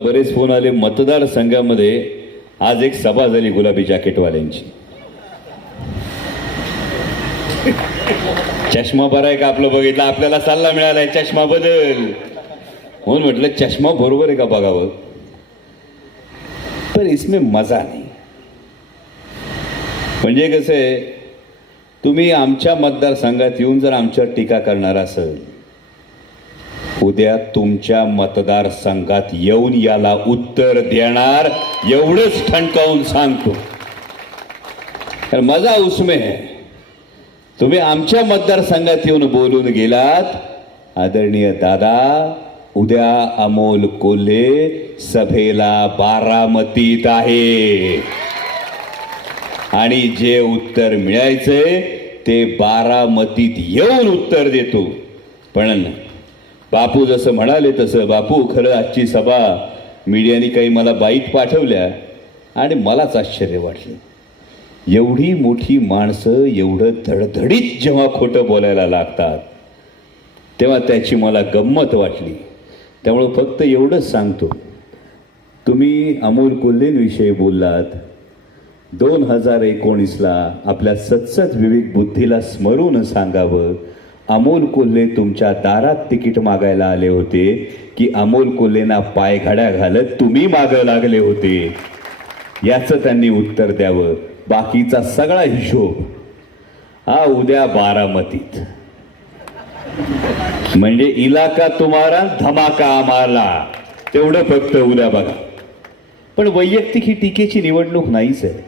बरेच फोन आले मतदारसंघामध्ये आज एक सभा झाली गुलाबी जॅकेटवाल्यांची. चष्मा बरा आहे का आपलं बघितलं? आपल्याला सल्ला मिळालाय चष्मा बदल. म्हणून म्हटलं चष्मा बरोबर आहे का बघावं? पण इसमें मजा नाही. म्हणजे कसं आहे तुम्ही आमच्या मतदारसंघात येऊन जर आमच्यावर टीका करणार असेल उद्या तुमच्या मतदारसंघात येऊन याला उत्तर देणार एवढंच ठणकावून सांगतो. तर मजा उसमे तुम्ही आमच्या मतदारसंघात येऊन बोलून गेलात. आदरणीय दादा उद्या अमोल कोल्हे सभेला बारामतीत आहे. आणि जे उत्तर मिळायचंय ते बारामतीत येऊन उत्तर देतो. पण बापू जसं म्हणाले तसं बापू खरं आजची सभा मीडियाने काही मला बाईट पाठवल्या आणि मलाच आश्चर्य वाटलं. एवढी मोठी माणसं एवढं धडधडीत जेव्हा खोटं बोलायला लागतात तेव्हा त्याची मला गंमत वाटली. त्यामुळं फक्त एवढंच सांगतो. तुम्ही अमोल कोल्हेंविषयी बोललात. दोन हजार एकोणीसला आपल्या सत्सत विवेक बुद्धीला स्मरून सांगावं अमोल कोल्हे तुमच्या दारात तिकीट मागायला आले होते की अमोल कोल्हेंना पायघड्या घालत तुम्ही मागं लागले होते? याचं त्यांनी उत्तर द्यावं. बाकीचा सगळा हिशोब हा उद्या बारामतीत. म्हणजे इलाका तुम्हाला धमाका आम्हाला तेवढं फक्त उद्या बघा. पण वैयक्तिक ही टीकेची निवडणूक नाहीच आहे.